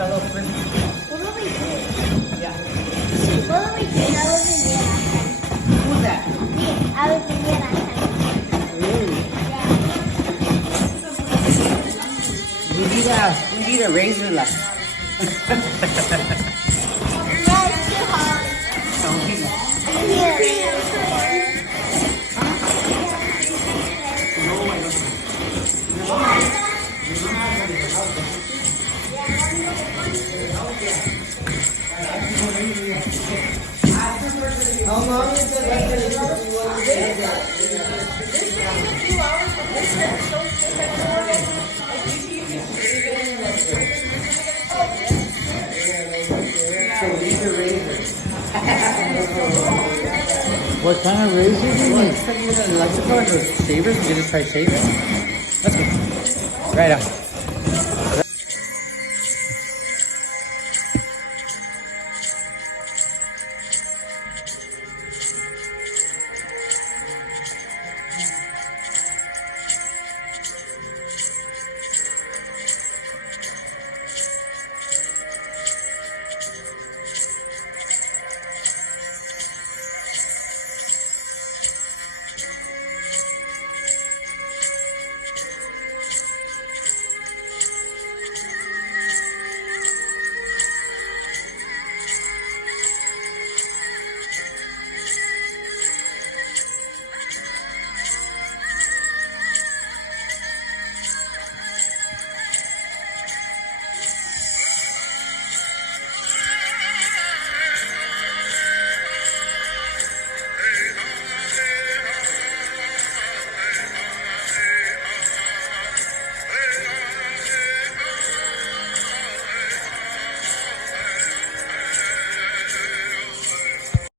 got a little frizzy. What do we do? Yeah. What do we do? I wasn't there last time. Who's that? Yeah, I wasn't there last time. Ooh. Yeah. We need a razor left. Yeah, it's too hard. Oh, he's I need a razor. How long is the rest So these are razors. What kind of razor do you Well, need? it's like you're electrical or shavers. You just try shaving. Let's go. Right on.